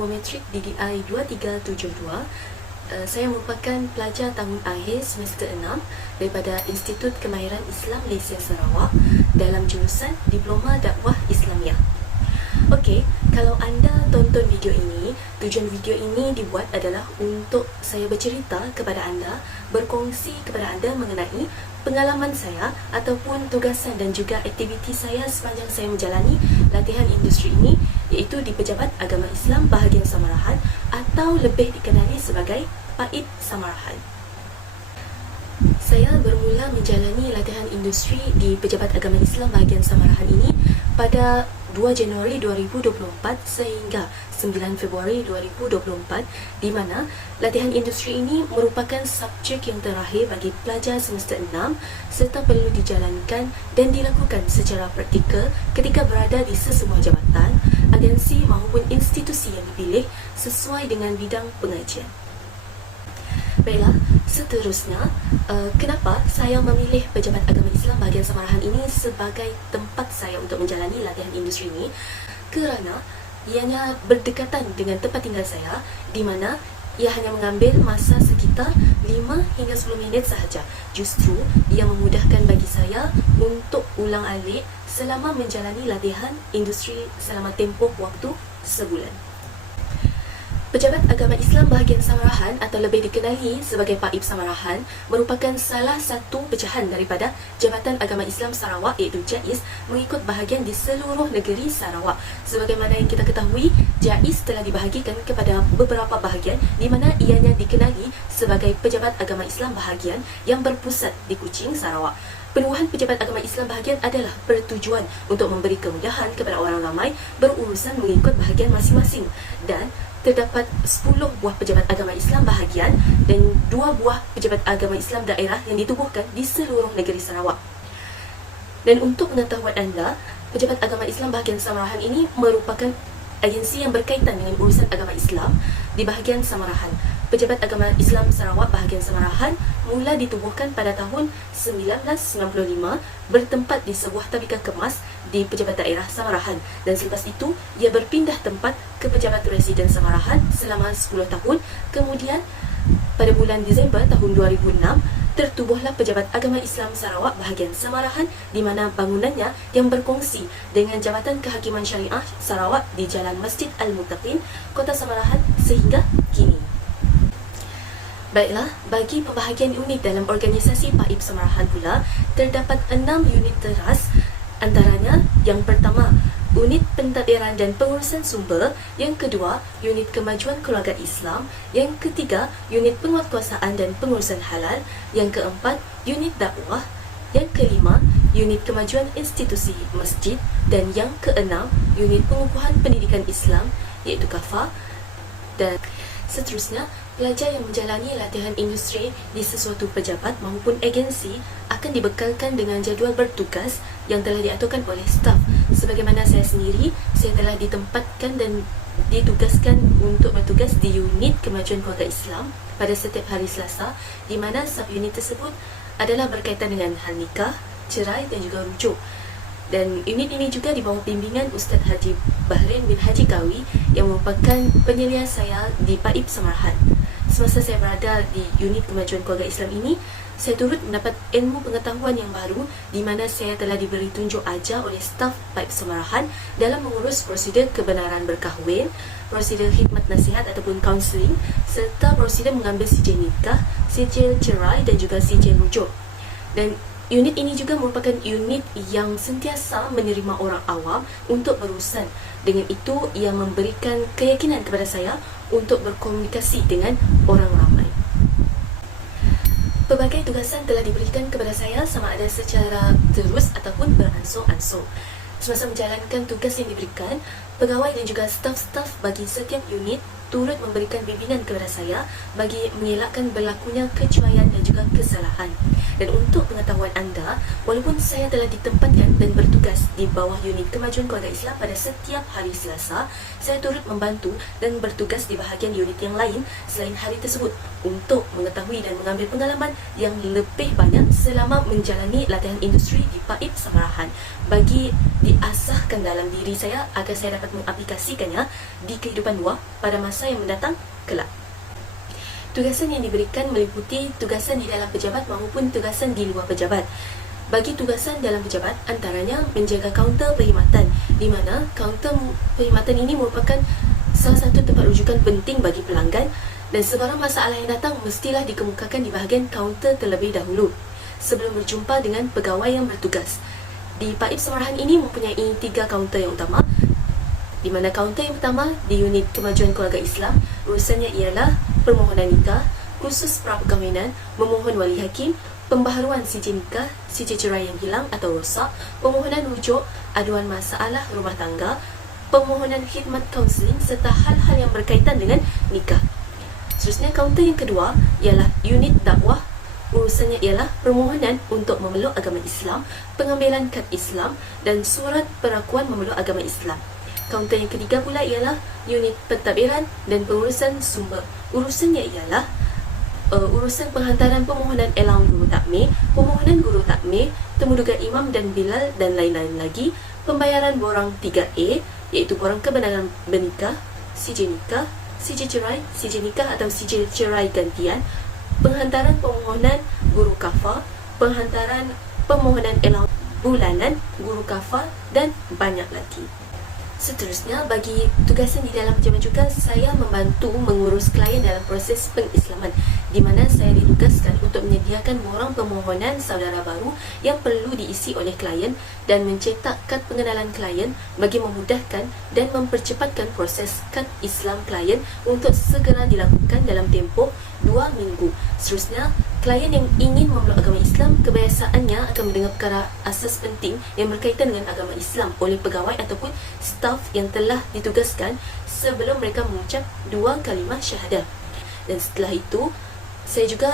Termometrik DDI 2372. Saya merupakan pelajar tahun akhir semester 6 daripada Institut Kemahiran Islam Malaysia Sarawak dalam jurusan Diploma Dakwah Islamiah. Okey, kalau anda tonton video ini, tujuan video ini dibuat adalah untuk saya bercerita kepada anda, berkongsi kepada anda mengenai pengalaman saya ataupun tugasan dan juga aktiviti saya sepanjang saya menjalani latihan industri ini, iaitu di Pejabat Agama Islam Bahagian Samarahan atau lebih dikenali sebagai PAIP Samarahan. Saya bermula menjalani latihan industri di Pejabat Agama Islam Bahagian Samarahan ini pada 2 Januari 2024 sehingga 9 Februari 2024, di mana latihan industri ini merupakan subjek yang terakhir bagi pelajar semester 6 serta perlu dijalankan dan dilakukan secara praktikal ketika berada di sesebuah jabatan, agensi maupun institusi yang dipilih sesuai dengan bidang pengajian. Baiklah, seterusnya, kenapa saya memilih Pejabat Agama Islam Bahagian Samarahan ini sebagai tempat saya untuk menjalani latihan industri ini? Kerana ianya berdekatan dengan tempat tinggal saya, di mana ia hanya mengambil masa sekitar 5 hingga 10 minit sahaja. Justru ia memudahkan bagi saya untuk ulang alik selama menjalani latihan industri selama tempoh waktu sebulan. Pejabat Agama Islam Bahagian Samarahan atau lebih dikenali sebagai PAIP Samarahan merupakan salah satu pecahan daripada Jabatan Agama Islam Sarawak iaitu JAIS mengikut bahagian di seluruh negeri Sarawak. Sebagaimana yang kita ketahui, JAIS telah dibahagikan kepada beberapa bahagian di mana ianya dikenali sebagai Pejabat Agama Islam Bahagian yang berpusat di Kuching, Sarawak. Penubuhan Pejabat Agama Islam Bahagian adalah bertujuan untuk memberi kemudahan kepada orang ramai berurusan mengikut bahagian masing-masing, dan terdapat 10 buah Pejabat Agama Islam Bahagian dan 2 buah Pejabat Agama Islam Daerah yang ditubuhkan di seluruh negeri Sarawak. Dan untuk pengetahuan anda, Pejabat Agama Islam Bahagian Samarahan ini merupakan agensi yang berkaitan dengan urusan agama Islam di bahagian Samarahan. Pejabat Agama Islam Sarawak Bahagian Samarahan mula ditubuhkan pada tahun 1995 bertempat di sebuah tadika kemas di Pejabat Daerah Samarahan, dan selepas itu ia berpindah tempat ke Pejabat Residen Samarahan selama 10 tahun. Kemudian pada bulan Disember tahun 2006 tertubuhlah Pejabat Agama Islam Sarawak Bahagian Samarahan, di mana bangunannya yang berkongsi dengan Jabatan Kehakiman Syariah Sarawak di Jalan Masjid Al-Muttaqin, Kota Samarahan sehingga kini. Baiklah, bagi pembahagian unit dalam organisasi PAIP Samarahan pula, terdapat 6 unit teras. Antaranya, yang pertama, unit pentadbiran dan pengurusan sumber. Yang kedua, unit kemajuan keluarga Islam. Yang ketiga, unit penguatkuasaan dan pengurusan halal. Yang keempat, unit dakwah. Yang kelima, unit kemajuan institusi masjid. Dan yang keenam, unit pengukuhan pendidikan Islam iaitu KAFA. Dan seterusnya, pelajar yang menjalani latihan industri di sesuatu pejabat maupun agensi akan dibekalkan dengan jadual bertugas yang telah diaturkan oleh staf. Sebagaimana saya sendiri, saya telah ditempatkan dan ditugaskan untuk bertugas di unit kemajuan keluarga Islam pada setiap hari Selasa, di mana sub-unit tersebut adalah berkaitan dengan hal nikah, cerai dan juga rujuk. Dan unit ini juga di bawah bimbingan Ustaz Haji Bahrin bin Haji Kawi yang merupakan penyelia saya di PAIP Samarahan. Semasa saya berada di unit kemajuan keluarga Islam ini, saya turut mendapat ilmu pengetahuan yang baru di mana saya telah diberi tunjuk ajar oleh staf PAIP Samarahan dalam mengurus prosedur kebenaran berkahwin, prosedur khidmat nasihat ataupun kaunseling, serta prosedur mengambil sijil nikah, sijil cerai dan juga sijil rujuk. Dan unit ini juga merupakan unit yang sentiasa menerima orang awam untuk berurusan. Dengan itu, ia memberikan keyakinan kepada saya untuk berkomunikasi dengan orang ramai. Pelbagai tugasan telah diberikan kepada saya sama ada secara terus ataupun beransur-ansur. Semasa menjalankan tugas yang diberikan, pegawai dan juga staf-staf bagi setiap unit turut memberikan bimbingan kepada saya bagi mengelakkan berlakunya kecuaian dan juga kesalahan. Dan untuk pengetahuan anda, walaupun saya telah ditempatkan dan bertugas di bawah unit kemajuan keluarga Islam pada setiap hari Selasa, saya turut membantu dan bertugas di bahagian unit yang lain selain hari tersebut untuk mengetahui dan mengambil pengalaman yang lebih banyak selama menjalani latihan industri di PAIP Samarahan bagi diasahkan dalam diri saya agar saya dapat mengaplikasikannya di kehidupan luar pada masa yang mendatang kelak. Tugasan yang diberikan meliputi tugasan di dalam pejabat maupun tugasan di luar pejabat. Bagi tugasan dalam pejabat, antaranya menjaga kaunter perkhidmatan, di mana kaunter perkhidmatan ini merupakan salah satu tempat rujukan penting bagi pelanggan dan sebarang masalah yang datang mestilah dikemukakan di bahagian kaunter terlebih dahulu sebelum berjumpa dengan pegawai yang bertugas. Di PAIP Samarahan ini mempunyai 3 kaunter yang utama, di mana kaunter yang pertama di unit kemajuan keluarga Islam, urusannya ialah permohonan nikah, kursus pra-perkahwinan, memohon wali hakim, pembaharuan sijil nikah, sijil cerai yang hilang atau rosak, permohonan rujuk, aduan masalah rumah tangga, permohonan khidmat kaunseling serta hal-hal yang berkaitan dengan nikah. Seterusnya, kaunter yang kedua ialah unit dakwah. Urusannya ialah permohonan untuk memeluk agama Islam, pengambilan kad Islam dan surat perakuan memeluk agama Islam. Kaunter yang ketiga pula ialah unit pentadbiran dan pengurusan sumber. Urusannya ialah urusan penghantaran permohonan elang guru takmir, permohonan guru takmir, temuduga imam dan bilal dan lain-lain lagi, pembayaran borang 3A iaitu borang kebenaran bernikah, sijil nikah, sijil cerai, sijil nikah atau sijil cerai gantian, penghantaran permohonan guru kafar, penghantaran permohonan elang bulanan, guru kafar dan banyak lagi. Seterusnya, bagi tugasan di dalam pejabat juga, saya membantu mengurus klien dalam proses pengislaman, di mana saya ditugaskan untuk menyediakan borang permohonan saudara baru yang perlu diisi oleh klien dan mencetak kad pengenalan klien bagi memudahkan dan mempercepatkan proses kad Islam klien untuk segera dilakukan dalam tempoh 2 minggu. Seterusnya, klien yang ingin memeluk agama Islam kebiasaannya akan mendengar perkara asas penting yang berkaitan dengan agama Islam oleh pegawai ataupun staf yang telah ditugaskan sebelum mereka mengucap 2 kalimah syahadah. Dan setelah itu, saya juga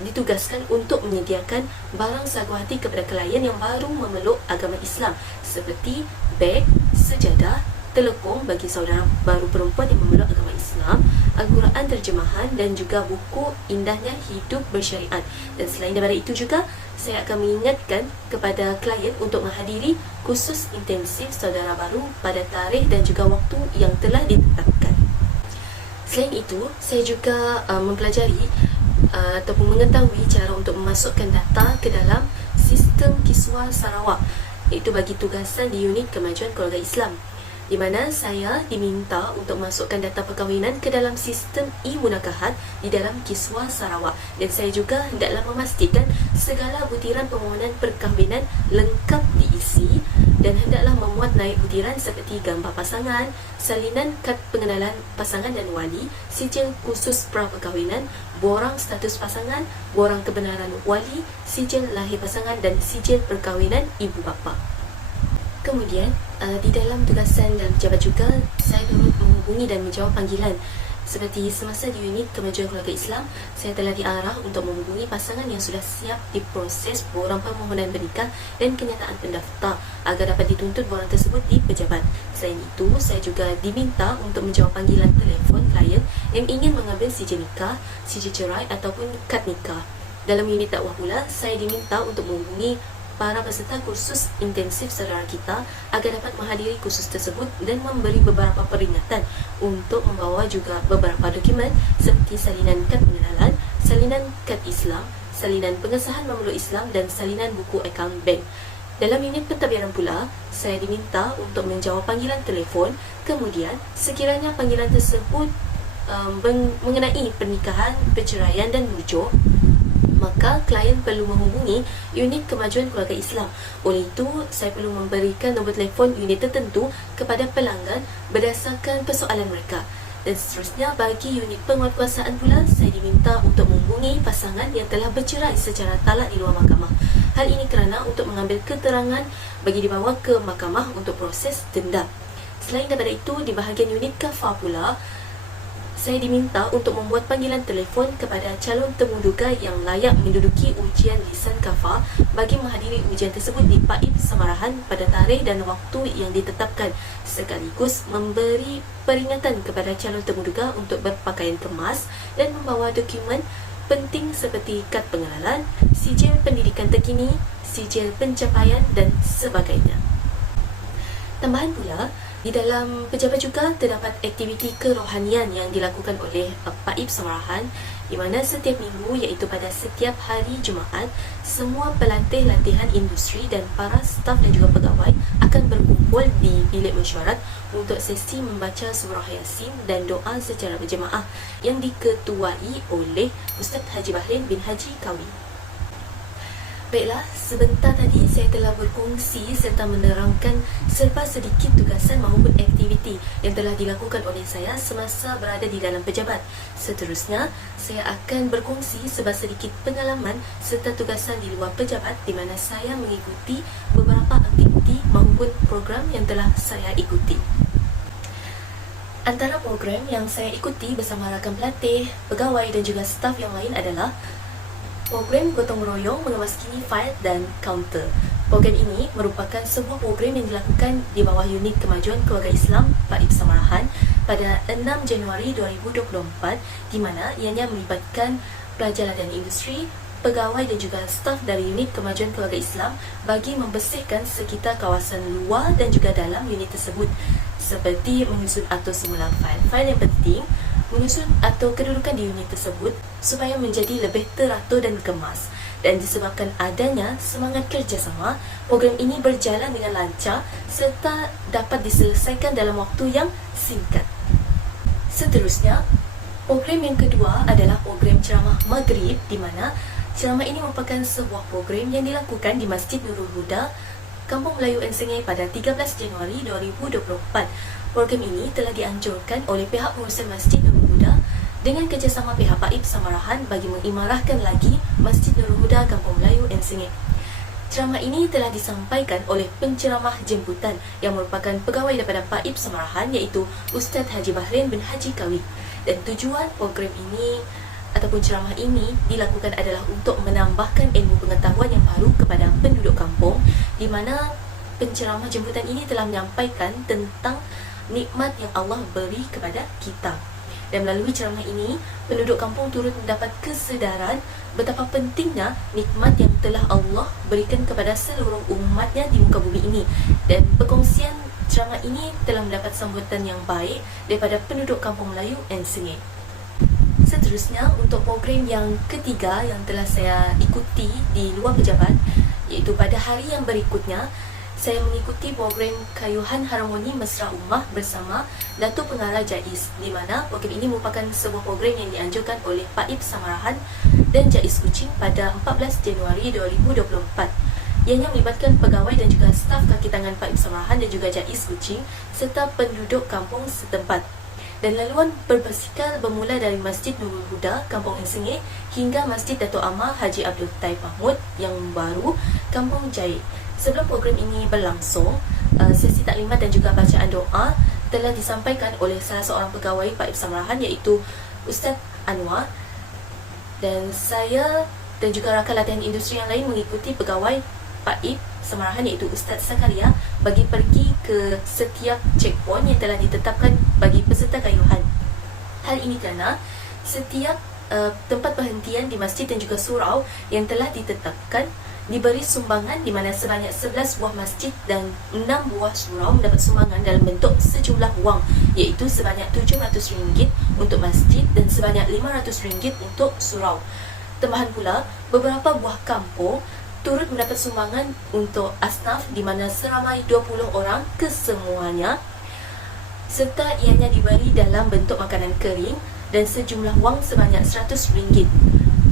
ditugaskan untuk menyediakan barang sagu hati kepada klien yang baru memeluk agama Islam seperti beg, sejadah, telekong bagi saudara baru perempuan yang memeluk agama Islam, Al-Quran terjemahan dan juga buku Indahnya Hidup Bersyariat. Dan selain daripada itu juga, saya akan mengingatkan kepada klien untuk menghadiri kursus intensif saudara baru pada tarikh dan juga waktu yang telah ditetapkan. Selain itu, saya juga mempelajari ataupun mengetahui cara untuk memasukkan data ke dalam sistem Kiswah Sarawak, iaitu bagi tugasan di unit kemajuan keluarga Islam, di mana saya diminta untuk masukkan data perkahwinan ke dalam sistem e-munakahat di dalam Kiswah Sarawak, dan saya juga hendaklah memastikan segala butiran permohonan perkahwinan lengkap diisi dan hendaklah memuat naik butiran seperti gambar pasangan, salinan kad pengenalan pasangan dan wali, sijil khusus pra-perkahwinan, borang status pasangan, borang kebenaran wali, sijil lahir pasangan dan sijil perkahwinan ibu bapa. Kemudian, di dalam tugasan dan pejabat juga, saya turut menghubungi dan menjawab panggilan. Seperti semasa di unit kemajuan keluarga Islam, saya telah diarah untuk menghubungi pasangan yang sudah siap diproses borang permohonan bernikah dan kenyataan pendaftar agar dapat dituntut borang tersebut di pejabat. Selain itu, saya juga diminta untuk menjawab panggilan telefon klien yang ingin mengambil sijil nikah, sijil cerai ataupun kad nikah. Dalam unit dakwah pula, saya diminta untuk menghubungi para peserta kursus intensif saudara kita agar dapat menghadiri kursus tersebut dan memberi beberapa peringatan untuk membawa juga beberapa dokumen seperti salinan kad pengenalan, salinan kad Islam, salinan pengesahan memeluk Islam dan salinan buku akaun bank. Dalam unit pentadbiran pula, saya diminta untuk menjawab panggilan telefon. Kemudian, sekiranya panggilan tersebut mengenai pernikahan, perceraian dan rujuk, maka klien perlu menghubungi unit kemajuan keluarga Islam. Oleh itu, saya perlu memberikan nombor telefon unit tertentu kepada pelanggan berdasarkan persoalan mereka. Dan seterusnya, bagi unit penguatkuasaan pula, saya diminta untuk menghubungi pasangan yang telah bercerai secara talak di luar mahkamah. Hal ini kerana untuk mengambil keterangan bagi dibawa ke mahkamah untuk proses denda. Selain daripada itu, di bahagian unit kafar pula, saya diminta untuk membuat panggilan telefon kepada calon temuduga yang layak menduduki ujian lisan kafah bagi menghadiri ujian tersebut di PAIP Samarahan pada tarikh dan waktu yang ditetapkan, sekaligus memberi peringatan kepada calon temuduga untuk berpakaian kemas dan membawa dokumen penting seperti kad pengenalan, sijil pendidikan terkini, sijil pencapaian dan sebagainya. Tambahan pula, di dalam pejabat juga terdapat aktiviti kerohanian yang dilakukan oleh PAIP Samarahan, di mana setiap minggu iaitu pada setiap hari Jumaat, semua pelatih latihan industri dan para staf dan juga pegawai akan berkumpul di bilik mesyuarat untuk sesi membaca surah Yasin dan doa secara berjemaah yang diketuai oleh Ustaz Haji Bahrin bin Haji Kawi. Baiklah, sebentar tadi saya telah berkongsi serta menerangkan serba sedikit tugasan maupun aktiviti yang telah dilakukan oleh saya semasa berada di dalam pejabat. Seterusnya, saya akan berkongsi serba sedikit pengalaman serta tugasan di luar pejabat di mana saya mengikuti beberapa aktiviti maupun program yang telah saya ikuti. Antara program yang saya ikuti bersama rakan pelatih, pegawai dan juga staf yang lain adalah program gotong royong mengemaskini fail dan kaunter. Program ini merupakan sebuah program yang dilakukan di bawah Unit Kemajuan Keluarga Islam PAIP Samarahan pada 6 Januari 2024, di mana ianya melibatkan pelajar latihan industri, pegawai dan juga staf dari Unit Kemajuan Keluarga Islam bagi membersihkan sekitar kawasan luar dan juga dalam unit tersebut, seperti menyusun atau simulan fail-fail yang penting, menyusun atau kedudukan di unit tersebut supaya menjadi lebih teratur dan kemas. Dan disebabkan adanya semangat kerjasama, program ini berjalan dengan lancar serta dapat diselesaikan dalam waktu yang singkat. Seterusnya, program yang kedua adalah program ceramah Maghrib, di mana ceramah ini merupakan sebuah program yang dilakukan di Masjid Nurul Huda, Kampung Melayu Ensengei pada 13 Januari 2024. Program ini telah dianjurkan oleh pihak pengurusan Masjid Nurul Huda dengan kerjasama pihak PAIP Samarahan bagi mengimarahkan lagi Masjid Nurul Huda Kampung Melayu Ensengei. Ceramah ini telah disampaikan oleh penceramah jemputan yang merupakan pegawai daripada PAIP Samarahan, iaitu Ustaz Haji Bahrin bin Haji Kawi. Dan tujuan program ini ataupun ceramah ini dilakukan adalah untuk menambahkan ilmu pengetahuan yang baru kepada penduduk kampung, di mana penceramah jemputan ini telah menyampaikan tentang nikmat yang Allah beri kepada kita. Dan melalui ceramah ini, penduduk kampung turut mendapat kesedaran betapa pentingnya nikmat yang telah Allah berikan kepada seluruh umatnya di muka bumi ini. Dan perkongsian ceramah ini telah mendapat sambutan yang baik daripada penduduk Kampung Melayu Ensengei. Seterusnya, untuk program yang ketiga yang telah saya ikuti di luar pejabat, iaitu pada hari yang berikutnya, saya mengikuti program Kayuhan Harmoni Mesra Ummah bersama Datuk Pengarah JAIS, di mana program ini merupakan sebuah program yang dianjurkan oleh PAIP Samarahan dan JAIS Kuching pada 14 Januari 2024. Ianya melibatkan pegawai dan juga staf kaki tangan PAIP Samarahan dan juga JAIS Kuching serta penduduk kampung setempat. Dan laluan berbasikal bermula dari Masjid Nurul Huda, Kampung Ensengei hingga Masjid Datuk Amar Haji Abdul Taib Mahmud yang baru, Kampung Jait. Sebelum program ini berlangsung, sesi taklimat dan juga bacaan doa telah disampaikan oleh salah seorang pegawai PAIP Samarahan, iaitu Ustaz Anwar. Dan saya dan juga rakan latihan industri yang lain mengikuti pegawai PAIP Samarahan, iaitu Ustaz Sakaria, bagi pergi ke setiap checkpoint yang telah ditetapkan bagi peserta kayuhan. Hal ini kerana setiap tempat perhentian di masjid dan juga surau yang telah ditetapkan diberi sumbangan, di mana sebanyak 11 buah masjid dan 6 buah surau mendapat sumbangan dalam bentuk sejumlah wang, iaitu sebanyak RM700 untuk masjid dan sebanyak RM500 untuk surau. Tambahan pula, beberapa buah kampung turut mendapat sumbangan untuk asnaf, di mana seramai 20 orang kesemuanya, serta ianya diberi dalam bentuk makanan kering dan sejumlah wang sebanyak RM100.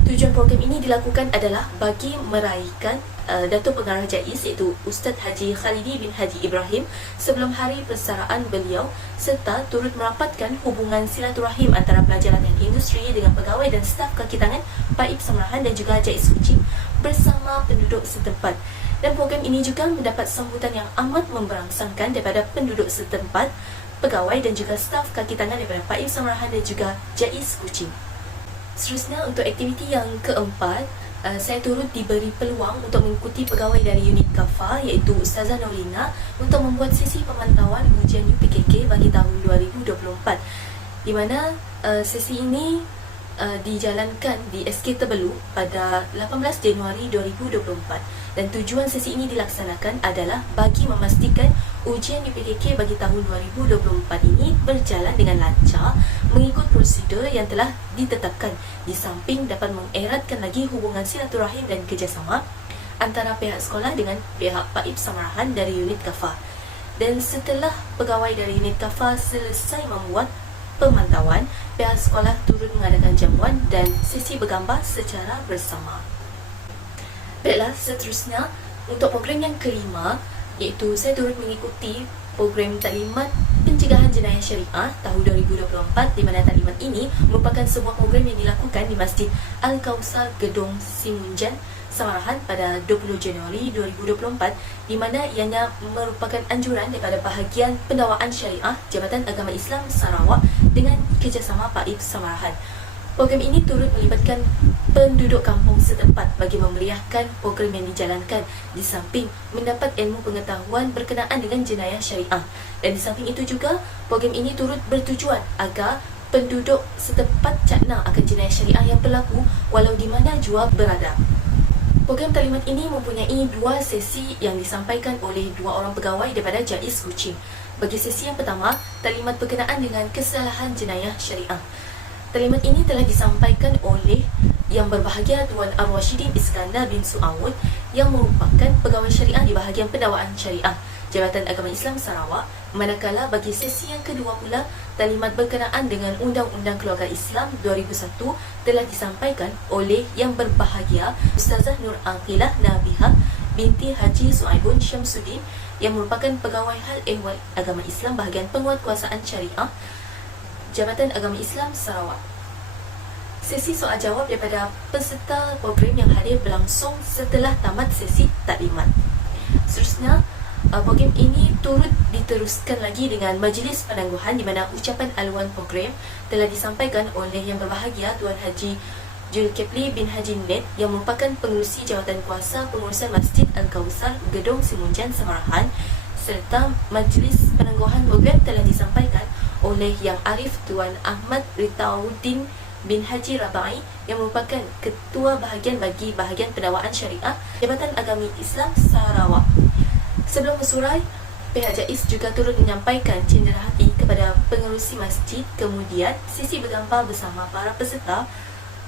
Tujuan program ini dilakukan adalah bagi meraihkan Datuk Pengarah JAIS, iaitu Ustaz Haji Khalidi bin Haji Ibrahim, sebelum hari persaraan beliau, serta turut merapatkan hubungan silaturahim antara pelajar latihan industri dengan pegawai dan staf kaki tangan PAIP Samarahan dan juga JAIS Kuching bersama penduduk setempat. Dan program ini juga mendapat sambutan yang amat memberangsangkan daripada penduduk setempat, pegawai dan juga staf kaki tangan daripada PAIP Samarahan dan juga JAIS Kuching. Seterusnya, untuk aktiviti yang keempat, saya turut diberi peluang untuk mengikuti pegawai dari unit KAFA iaitu Ustazah Norina untuk membuat sesi pemantauan ujian UPKK bagi tahun 2024, di mana sesi ini dijalankan di SK Terbelu pada 18 Januari 2024, dan tujuan sesi ini dilaksanakan adalah bagi memastikan ujian UPKK bagi tahun 2024 ini berjalan dengan lancar mengikut prosedur yang telah ditetapkan, di samping dapat mengeratkan lagi hubungan silaturahim dan kerjasama antara pihak sekolah dengan pihak PAIP Samarahan dari unit KAFA. Dan setelah pegawai dari unit KAFA selesai membuat pemantauan, pihak sekolah turut mengadakan jamuan dan sesi bergambar secara bersama. Baiklah, seterusnya untuk program yang kelima, iaitu saya turut mengikuti program Taklimat Pencegahan Jenayah Syariah tahun 2024, di mana taklimat ini merupakan sebuah program yang dilakukan di Masjid Al-Kausar Gedong Simunjan Samarahan pada 20 Januari 2024, di mana ianya merupakan anjuran daripada bahagian pendakwaan syariah Jabatan Agama Islam Sarawak dengan kerjasama PAIP Samarahan. Program ini turut melibatkan penduduk kampung setempat bagi memeriahkan program yang dijalankan, di samping mendapat ilmu pengetahuan berkenaan dengan jenayah syariah. Dan di samping itu juga, program ini turut bertujuan agar penduduk setempat cakna akan jenayah syariah yang berlaku walau di mana jua berada. Program taklimat ini mempunyai dua sesi yang disampaikan oleh dua orang pegawai daripada JAIS Kuching. Bagi sesi yang pertama, taklimat berkenaan dengan kesalahan jenayah syariah. Taklimat ini telah disampaikan oleh Yang Berbahagia Tuan Ar-Rashidin Iskandar bin Su'awud yang merupakan pegawai syariah di bahagian pendakwaan syariah Jabatan Agama Islam Sarawak. Manakala bagi sesi yang kedua pula, taklimat berkenaan dengan Undang-Undang Keluarga Islam 2001 telah disampaikan oleh Yang Berbahagia Ustazah Nur Aqilah Nabihah binti Haji Suaibun Syamsuddin yang merupakan pegawai hal ehwal agama Islam bahagian penguatkuasaan syariah Jabatan Agama Islam Sarawak. Sesi soal jawab daripada peserta program yang hadir berlangsung setelah tamat sesi taklimat. Seterusnya, program ini turut diteruskan lagi dengan majlis penangguhan, di mana ucapan aluan program telah disampaikan oleh Yang Berbahagia Tuan Haji Julkepli bin Haji Ned yang merupakan pengerusi jawatan kuasa pengurusan Masjid Al-Kausar Gedong Simunjan Samarahan, serta majlis penangguhan program telah disampaikan oleh Yang Arif Tuan Ahmad Ritauddin bin Haji Rabai yang merupakan Ketua Bahagian bagi Bahagian Pendakwaan Syariah Jabatan Agama Islam Sarawak. Sebelum bersurai, pihak JAIS juga turut menyampaikan cenderahati kepada pengerusi masjid. Kemudian sesi bergambar bersama para peserta,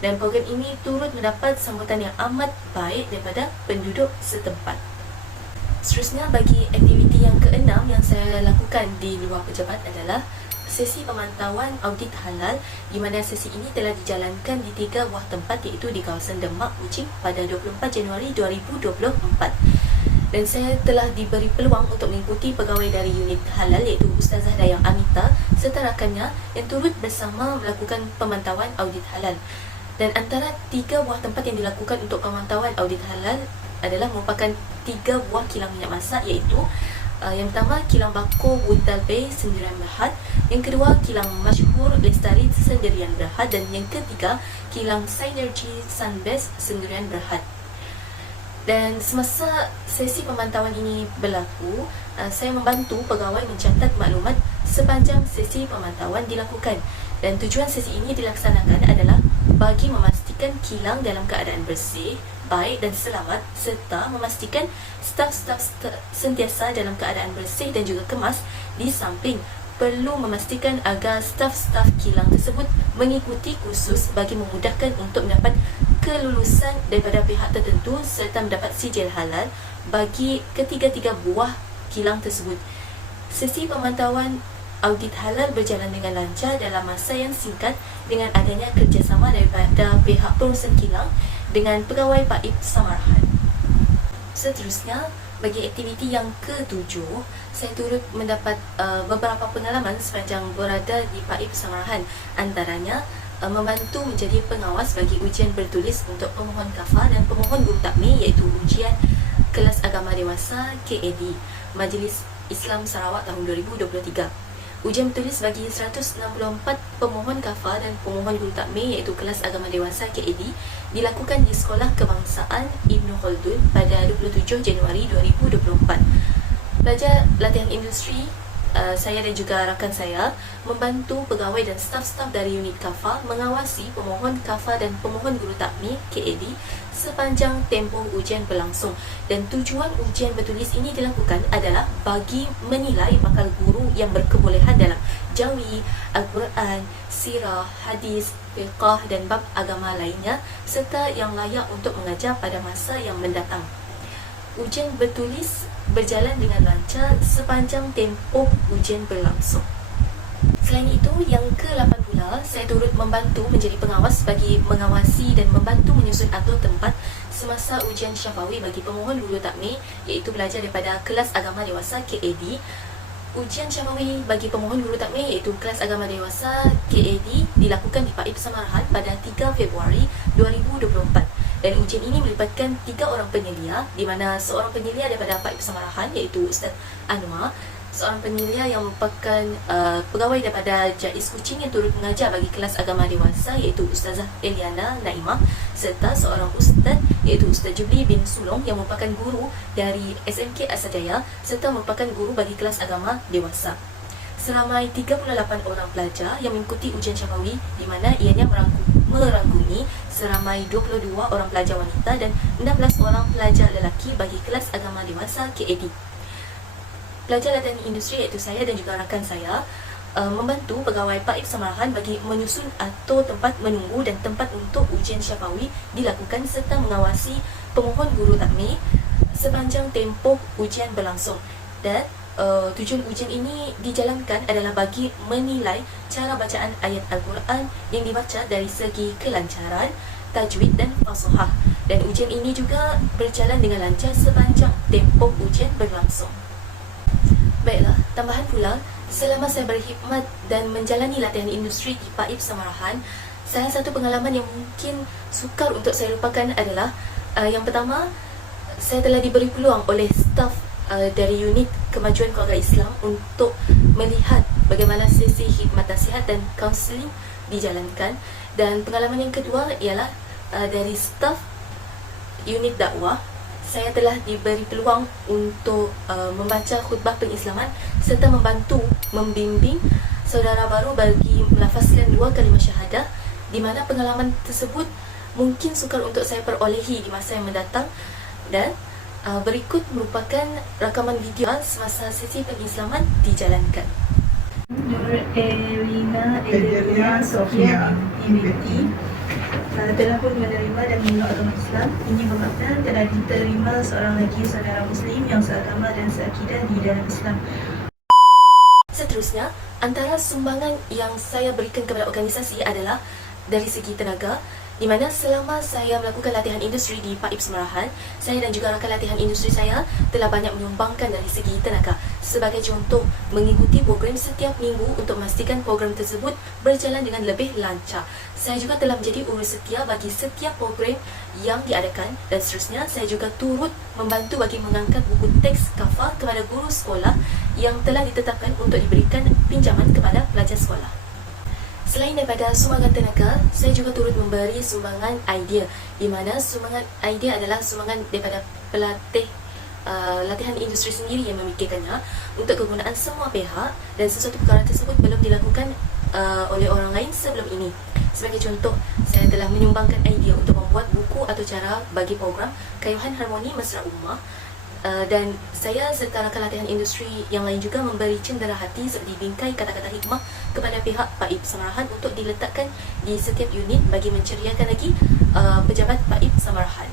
dan program ini turut mendapat sambutan yang amat baik daripada penduduk setempat. Seterusnya, bagi aktiviti yang keenam yang saya lakukan di luar pejabat adalah sesi pemantauan audit halal, di mana sesi ini telah dijalankan di 3 buah tempat, iaitu di kawasan Demak, Kuching pada 24 Januari 2024. Dan saya telah diberi peluang untuk mengikuti pegawai dari unit halal iaitu Ustazah Dayang Amita serta rakannya yang turut bersama melakukan pemantauan audit halal. Dan antara 3 buah tempat yang dilakukan untuk pemantauan audit halal adalah merupakan 3 buah kilang minyak masak, iaitu yang pertama kilang Bako Buntal Bay Sendirian Berhad, yang kedua kilang Masyhur Lestari Sendirian Berhad, dan yang ketiga kilang Synergy Sunbest Sendirian Berhad. Dan semasa sesi pemantauan ini berlaku, saya membantu pegawai mencatat maklumat sepanjang sesi pemantauan dilakukan. Dan tujuan sesi ini dilaksanakan adalah bagi memastikan kilang dalam keadaan bersih, baik dan selamat, serta memastikan staf-staf sentiasa dalam keadaan bersih dan juga kemas. Di samping perlu memastikan agar staf-staf kilang tersebut mengikuti kursus bagi memudahkan untuk mendapat kelulusan daripada pihak tertentu serta mendapat sijil halal bagi ketiga-tiga buah kilang tersebut. Sesi pemantauan audit halal berjalan dengan lancar dalam masa yang singkat dengan adanya kerjasama daripada pihak pengurusan kilang dengan pegawai PAIP Samarahan. Seterusnya, bagi aktiviti yang ke-7, saya turut mendapat beberapa pengalaman sepanjang berada di PAIP Samarahan. Antaranya, membantu menjadi pengawas bagi ujian bertulis untuk pemohon KAFA dan pemohon guru takmir, iaitu ujian kelas agama dewasa KAD Majlis Islam Sarawak tahun 2023. Ujian bertulis bagi 164 pemohon KAFA dan pemohon guru takmir iaitu kelas agama dewasa KAD dilakukan di Sekolah Kebangsaan Ibn Khaldun pada 27 Januari 2024. Pelajar latihan industri, saya dan juga rakan saya membantu pegawai dan staf-staf dari unit KAFA mengawasi pemohon KAFA dan pemohon guru takmir KAD sepanjang tempoh ujian berlangsung, dan tujuan ujian bertulis ini dilakukan adalah bagi menilai bakal guru yang berkebolehan dalam jawi, Al-Quran, sirah, hadis, fiqah dan bab agama lainnya serta yang layak untuk mengajar pada masa yang mendatang. Ujian bertulis berjalan dengan lancar sepanjang tempoh ujian berlangsung. Selain itu, yang ke-8 pula, saya turut membantu menjadi pengawas bagi mengawasi dan membantu menyusun atur tempat semasa ujian syafawi bagi pemohon guru takmir iaitu belajar daripada kelas agama dewasa KAD. Ujian syafawi bagi pemohon guru takmir iaitu kelas agama dewasa KAD dilakukan di Paib Samarahan pada 3 Februari 2024. Dan ujian ini melibatkan 3 orang penyelia, di mana seorang penyelia daripada Paib Samarahan iaitu Ustaz Anwar, seorang penyelia yang merupakan pegawai daripada JAIS Kuching yang turut mengajar bagi kelas agama dewasa iaitu Ustazah Eliana Naimah, serta seorang ustaz iaitu Ustaz Jubli bin Sulong yang merupakan guru dari SMK Asajaya serta merupakan guru bagi kelas agama dewasa. Seramai 38 orang pelajar yang mengikuti ujian syafawi, di mana ianya merangkumi seramai 22 orang pelajar wanita dan 16 orang pelajar lelaki bagi kelas agama dewasa KAD. Pelajar latihan industri iaitu saya dan juga rakan saya membantu pegawai Paib Samarahan bagi menyusun atur tempat menunggu dan tempat untuk ujian syafawi dilakukan serta mengawasi pemohon guru takmir sepanjang tempoh ujian berlangsung. Dan tujuan ujian ini dijalankan adalah bagi menilai cara bacaan ayat Al-Quran yang dibaca dari segi kelancaran, tajwid dan fasahah. Dan ujian ini juga berjalan dengan lancar sepanjang tempoh ujian berlangsung. Baiklah, tambahan pula, selama saya berkhidmat dan menjalani latihan industri di Paib Samarahan, salah satu pengalaman yang mungkin sukar untuk saya lupakan adalah yang pertama, saya telah diberi peluang oleh staf dari unit kemajuan keluarga Islam untuk melihat bagaimana sesi khidmat nasihat dan kaunseling dijalankan. Dan pengalaman yang kedua ialah dari staf unit dakwah, saya telah diberi peluang untuk membaca khutbah pengislaman serta membantu membimbing saudara baru bagi melafazkan 2 kalimah syahadah, di mana pengalaman tersebut mungkin sukar untuk saya perolehi di masa yang mendatang. Dan berikut merupakan rakaman video semasa sesi pengislaman dijalankan. Nur Elina Sofia binti telah pun menerima dan menolak agama Islam. Ini bermakna telah diterima seorang lagi saudara Muslim yang seagama dan seakidah di dalam Islam. Seterusnya, antara sumbangan yang saya berikan kepada organisasi adalah dari segi tenaga, di mana selama saya melakukan latihan industri di Paib Samarahan, saya dan juga rakan latihan industri saya telah banyak menyumbangkan dari segi tenaga. Sebagai contoh, mengikuti program setiap minggu untuk memastikan program tersebut berjalan dengan lebih lancar. Saya juga telah menjadi urus setia bagi setiap program yang diadakan, dan seterusnya saya juga turut membantu bagi mengangkat buku teks KAFA kepada guru sekolah yang telah ditetapkan untuk diberikan pinjaman kepada pelajar sekolah. Selain daripada sumbangan tenaga, saya juga turut memberi sumbangan idea, di mana sumbangan idea adalah sumbangan daripada pelatih latihan industri sendiri yang memikirkannya untuk kegunaan semua pihak, dan sesuatu perkara tersebut belum dilakukan oleh orang lain sebelum ini. Sebagai contoh, saya telah menyumbangkan idea untuk membuat buku atau cara bagi program Kayuhan Harmoni Mesra Ummah, dan saya serta rakan latihan industri yang lain juga memberi cendera hati seperti bingkai kata-kata hikmah kepada pihak Paib Samarahan untuk diletakkan di setiap unit bagi menceriakan lagi pejabat Paib Samarahan.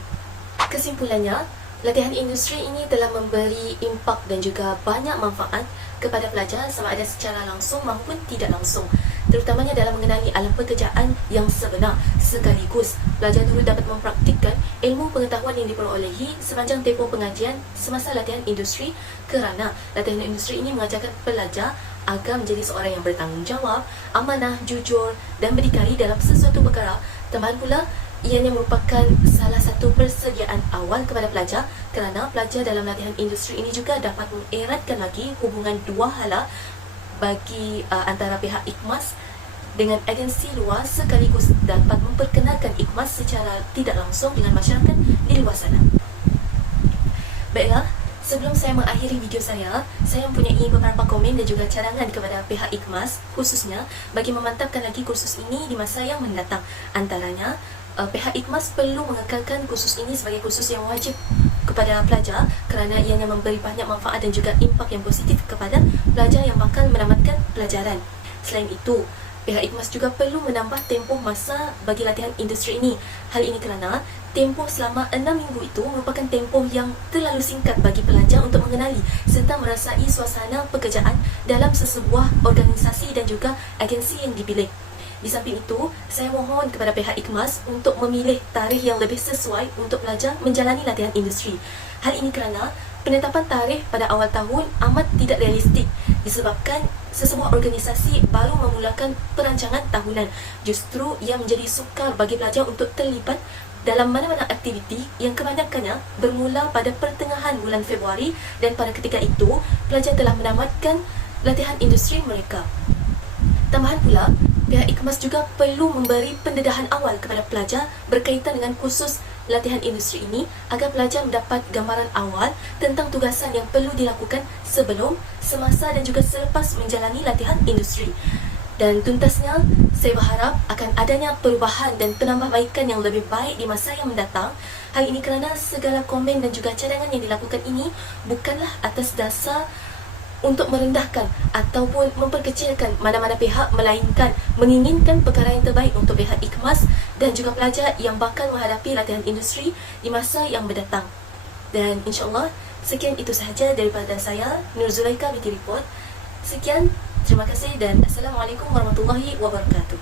Kesimpulannya, latihan industri ini telah memberi impak dan juga banyak manfaat kepada pelajar sama ada secara langsung maupun tidak langsung, terutamanya dalam mengenali alam pekerjaan yang sebenar. Sekaligus, pelajar turut dapat mempraktikkan ilmu pengetahuan yang diperolehi sepanjang tempoh pengajian semasa latihan industri, kerana latihan industri ini mengajarkan pelajar agar menjadi seorang yang bertanggungjawab, amanah, jujur dan berdikari dalam sesuatu perkara. Tambahan pula, ianya merupakan salah satu persediaan awal kepada pelajar, kerana pelajar dalam latihan industri ini juga dapat mengeratkan lagi hubungan dua hala bagi antara pihak IKMAS dengan agensi luar, sekaligus dapat memperkenalkan IKMAS secara tidak langsung dengan masyarakat di luar sana. Baiklah, sebelum saya mengakhiri video saya mempunyai beberapa komen dan juga cadangan kepada pihak IKMAS, khususnya bagi memantapkan lagi kursus ini di masa yang mendatang. Antaranya, pihak IKMAS perlu mengekalkan kursus ini sebagai kursus yang wajib kepada pelajar kerana ianya memberi banyak manfaat dan juga impak yang positif kepada pelajar yang bakal menamatkan pelajaran. Selain itu, pihak IKMAS juga perlu menambah tempoh masa bagi latihan industri ini. Hal ini kerana tempoh selama 6 minggu itu merupakan tempoh yang terlalu singkat bagi pelajar untuk mengenali serta merasai suasana pekerjaan dalam sesebuah organisasi dan juga agensi yang dipilih. Di samping itu, saya mohon kepada pihak IKMAS untuk memilih tarikh yang lebih sesuai untuk pelajar menjalani latihan industri. Hal ini kerana penetapan tarikh pada awal tahun amat tidak realistik disebabkan sesebuah organisasi baru memulakan perancangan tahunan. Justru ia menjadi sukar bagi pelajar untuk terlibat dalam mana-mana aktiviti yang kebanyakannya bermula pada pertengahan bulan Februari, dan pada ketika itu pelajar telah menamatkan latihan industri mereka. Tambahan pula, pihak IKMAS juga perlu memberi pendedahan awal kepada pelajar berkaitan dengan kursus latihan industri ini agar pelajar mendapat gambaran awal tentang tugasan yang perlu dilakukan sebelum, semasa dan juga selepas menjalani latihan industri. Dan tuntasnya, saya berharap akan adanya perubahan dan penambahbaikan yang lebih baik di masa yang mendatang. Hal ini kerana segala komen dan juga cadangan yang dilakukan ini bukanlah atas dasar untuk merendahkan ataupun memperkecilkan mana-mana pihak, melainkan menginginkan perkara yang terbaik untuk pihak IKMAS dan juga pelajar yang bakal menghadapi latihan industri di masa yang mendatang. Dan insyaAllah, sekian itu sahaja daripada saya, Nur Zulaika BT Report. Sekian, terima kasih dan Assalamualaikum warahmatullahi wabarakatuh.